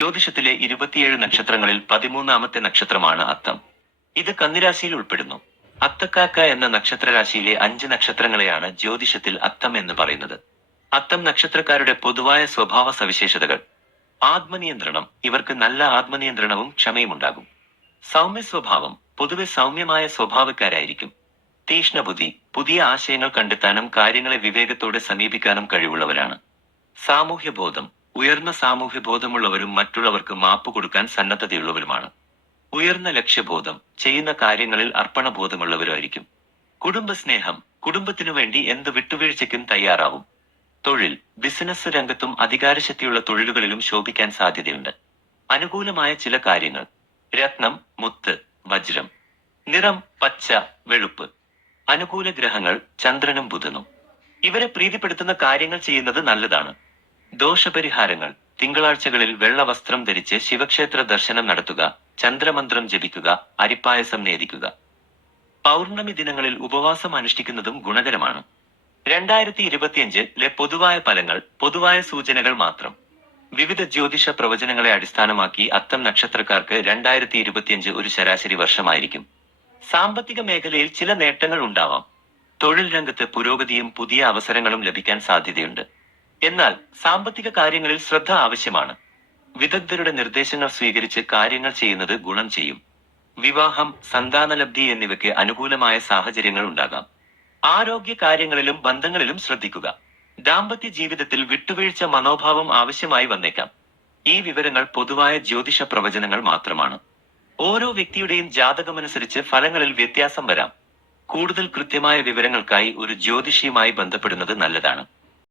ജ്യോതിഷത്തിലെ 27 നക്ഷത്രങ്ങളിൽ 13ാമത്തെ നക്ഷത്രമാണ് അത്തം. ഇത് കന്നിരാശിയിൽ ഉൾപ്പെടുന്നു. അത്തക്കാക്ക എന്ന നക്ഷത്രരാശിയിലെ 5 നക്ഷത്രങ്ങളെയാണ് ജ്യോതിഷത്തിൽ അത്തം എന്ന് പറയുന്നത്. അത്തം നക്ഷത്രക്കാരുടെ പൊതുവായ സ്വഭാവ സവിശേഷതകൾ: ആത്മനിയന്ത്രണം. ഇവർക്ക് നല്ല ആത്മനിയന്ത്രണവും ക്ഷമയുമുണ്ടാകും. സൗമ്യ സ്വഭാവം. പൊതുവെ സൗമ്യമായ സ്വഭാവക്കാരായിരിക്കും. തീക്ഷ്ണബുദ്ധി. പുതിയ ആശയങ്ങൾ കണ്ടെത്താനും കാര്യങ്ങളെ വിവേകത്തോടെ സമീപിക്കാനും കഴിവുള്ളവരാണ്. സാമൂഹ്യബോധം. ഉയർന്ന സാമൂഹ്യബോധമുള്ളവരും മറ്റുള്ളവർക്ക് മാപ്പ് കൊടുക്കാൻ സന്നദ്ധതയുള്ളവരുമാണ്. ഉയർന്ന ലക്ഷ്യബോധം. ചെയ്യുന്ന കാര്യങ്ങളിൽ അർപ്പണബോധമുള്ളവരായിരിക്കും. കുടുംബസ്നേഹം. കുടുംബത്തിനു വേണ്ടി എന്ത് വിട്ടുവീഴ്ചയ്ക്കും തയ്യാറാവും. തൊഴിൽ. ബിസിനസ് രംഗത്തും അധികാരശക്തിയുള്ള തൊഴിലുകളിലും ശോഭിക്കാൻ സാധ്യതയുണ്ട്. അനുകൂലമായ ചില കാര്യങ്ങൾ: രത്നം, മുത്ത്, വജ്രം. നിറം പച്ച, വെളുപ്പ്. അനുകൂല ഗ്രഹങ്ങൾ ചന്ദ്രനും ബുധനും. ഇവരെ പ്രീതിപ്പെടുത്തുന്ന കാര്യങ്ങൾ ചെയ്യുന്നത് നല്ലതാണ്. ദോഷപരിഹാരങ്ങൾ: തിങ്കളാഴ്ചകളിൽ വെള്ള വസ്ത്രം ധരിച്ച് ശിവക്ഷേത്ര ദർശനം നടത്തുക, ചന്ദ്രമന്ത്രം ജപിക്കുക, അരിപ്പായസം നേദിക്കുക. പൗർണമി ദിനങ്ങളിൽ ഉപവാസം അനുഷ്ഠിക്കുന്നതും ഗുണകരമാണ്. 2025 പൊതുവായ ഫലങ്ങൾ. പൊതുവായ സൂചനകൾ മാത്രം. വിവിധ ജ്യോതിഷ പ്രവചനങ്ങളെ അടിസ്ഥാനമാക്കി അത്തം നക്ഷത്രക്കാർക്ക് 2025 ഒരു ശരാശരി വർഷമായിരിക്കും. സാമ്പത്തിക മേഖലയിൽ ചില നേട്ടങ്ങൾ ഉണ്ടാവാം. തൊഴിൽ രംഗത്ത് പുരോഗതിയും പുതിയ അവസരങ്ങളും ലഭിക്കാൻ സാധ്യതയുണ്ട്. എന്നാൽ സാമ്പത്തിക കാര്യങ്ങളിൽ ശ്രദ്ധ ആവശ്യമാണ്. വിദഗ്ധരുടെ നിർദ്ദേശങ്ങൾ സ്വീകരിച്ച് കാര്യങ്ങൾ ചെയ്യുന്നത് ഗുണം ചെയ്യും. വിവാഹം, സന്താനലബ്ധി എന്നിവയ്ക്ക് അനുകൂലമായ സാഹചര്യങ്ങൾ ഉണ്ടാകാം. ആരോഗ്യ കാര്യങ്ങളിലും ബന്ധങ്ങളിലും ശ്രദ്ധിക്കുക. ദാമ്പത്യ ജീവിതത്തിൽ വിട്ടുവീഴ്ച മനോഭാവം ആവശ്യമായി വന്നേക്കാം. ഈ വിവരങ്ങൾ പൊതുവായ ജ്യോതിഷ പ്രവചനങ്ങൾ മാത്രമാണ്. ഓരോ വ്യക്തിയുടെയും ജാതകമനുസരിച്ച് ഫലങ്ങളിൽ വ്യത്യാസം വരാം. കൂടുതൽ കൃത്യമായ വിവരങ്ങൾക്കായി ഒരു ജ്യോതിഷിയുമായി ബന്ധപ്പെടുന്നത് നല്ലതാണ്.